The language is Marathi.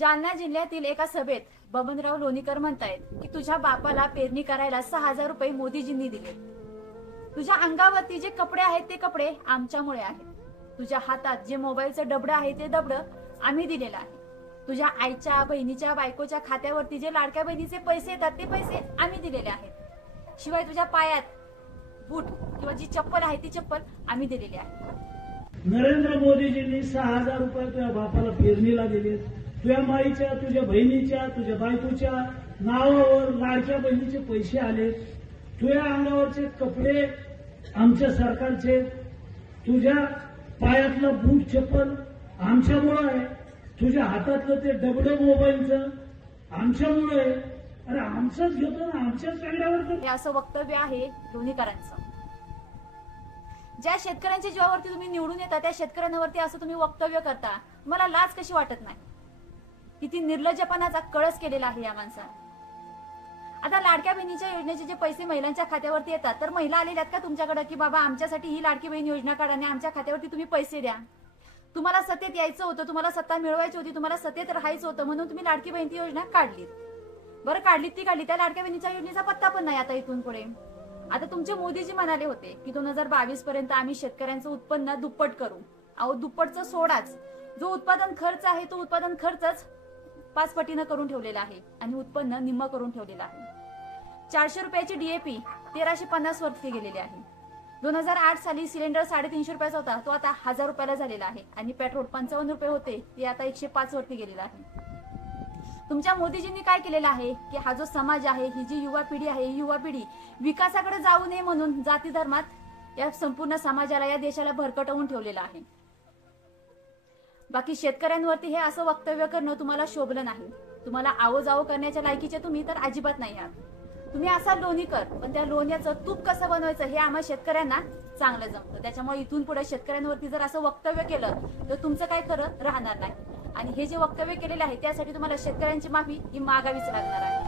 जालना जिल्ह्यातील एका सभेत बबनराव लोणीकर म्हणतायत की तुझ्या बापाला पेरणी करायला सहा हजार रुपये मोदीजींनी दिले. तुझ्या अंगावरती जे कपडे आहेत ते कपडे आमच्यामुळे आहेत. तुझ्या हातात जे मोबाईलचं डबडं आहे ते डबडं आम्ही दिलेलं आहे. तुझ्या आईच्या बहिणीच्या बायकोच्या खात्यावरती जे लाडक्या बहिणीचे पैसे येतात ते पैसे आम्ही दिलेले आहेत. शिवाय तुझ्या पायात बूट किंवा जी चप्पल आहे ती चप्पल आम्ही दिलेली आहे. नरेंद्र मोदीजींनी सहा हजार रुपये तुझ्या बापाला पेरणीला दिले तुझ्या माईच्या तुझ्या बहिणीच्या तुझ्या बायकोच्या नावावर लाडक्या बहिणीचे पैसे आले. तुझ्या अंगावरचे कपडे आमच्या सरकारचे. तुझ्या पायातलं बूट चप्पल आमच्यामुळं आहे. तुझ्या हातातलं ते डबडं मोबाईलचं आमच्यामुळं आहे. अरे आमचंच घेतो ना आमच्याच कागदावर हे असं वक्तव्य आहे लोणीकरांचं ज्या शेतकऱ्यांच्या जीवावरती तुम्ही निवडून येता त्या शेतकऱ्यांवरती असं तुम्ही वक्तव्य करता. मला लाज कशी वाटत नाही? किती निर्लज्जपणाचा कळस केलेला आहे या माणसा आता लाडक्या बहिणीच्या योजनेचे जे पैसे महिलांच्या खात्यावरती येतात तर महिला आलेल्या आहेत का तुमच्याकडे? की बाबा आमच्यासाठी ही लाडकी बहीण योजना काढा आणि आमच्या खात्यावरती तुम्ही पैसे द्या. तुम्हाला सत्तेत यायचं होतं तुम्हाला सत्ता मिळवायची होती तुम्हाला सत्तेत राहायचं होतं म्हणून तुम्ही लाडकी बहीण ती योजना काढलीत. बरं काढलीत ती काढली त्या लाडक्या बहिणीच्या योजनेचा पत्ता पण नाही आता इथून पुढे. आता तुमचे मोदीजी म्हणाले होते की दोन हजार बावीस पर्यंत आम्ही शेतकऱ्यांचं उत्पन्न दुप्पट करू. अहो दुप्पटचं सोडाच. जो उत्पादन खर्च आहे तो उत्पादन खर्चच पाच पटीनं करून ठेवलेला आहे आणि उत्पन्न निम्म करून ठेवलेलं आहे. चारशे रुपयाची डीएपी तेराशे पन्नास वरती गेलेली आहे. दोन हजार आठ साली सिलेंडर साडेतीनशे रुपयाचा होता तो आता हजार रुपयाला झालेला आहे आणि पेट्रोल पंचावन्न रुपये होते ते आता एकशे पाच वरती गेलेलं आहे. तुमच्या मोदीजींनी काय केलेलं आहे की हा जो समाज आहे ही जी युवा पिढी आहे ही युवा पिढी विकासाकडे जाऊ नये म्हणून जाती धर्मात या संपूर्ण समाजाला या देशाला भरकटवून ठेवलेला आहे. बाकी शेतकऱ्यांवरती हे असं वक्तव्य करणं तुम्हाला शोभलं नाही. तुम्हाला आवो जावो करण्याच्या लायकीचे तुम्ही तर अजिबात नाही आहात. तुम्ही असा लोणीकर पण त्या लोण्याचं तूप कसं बनवायचं हे आम्हा शेतकऱ्यांना चांगलं जमतं. त्याच्यामुळे इथून पुढे शेतकऱ्यांवरती जर असं वक्तव्य केलं तर तुमचं काय खरं राहणार नाही. आणि हे जे वक्तव्य केलेले आहे त्यासाठी तुम्हाला शेतकऱ्यांची माफी ही मागावीच लागणार आहे.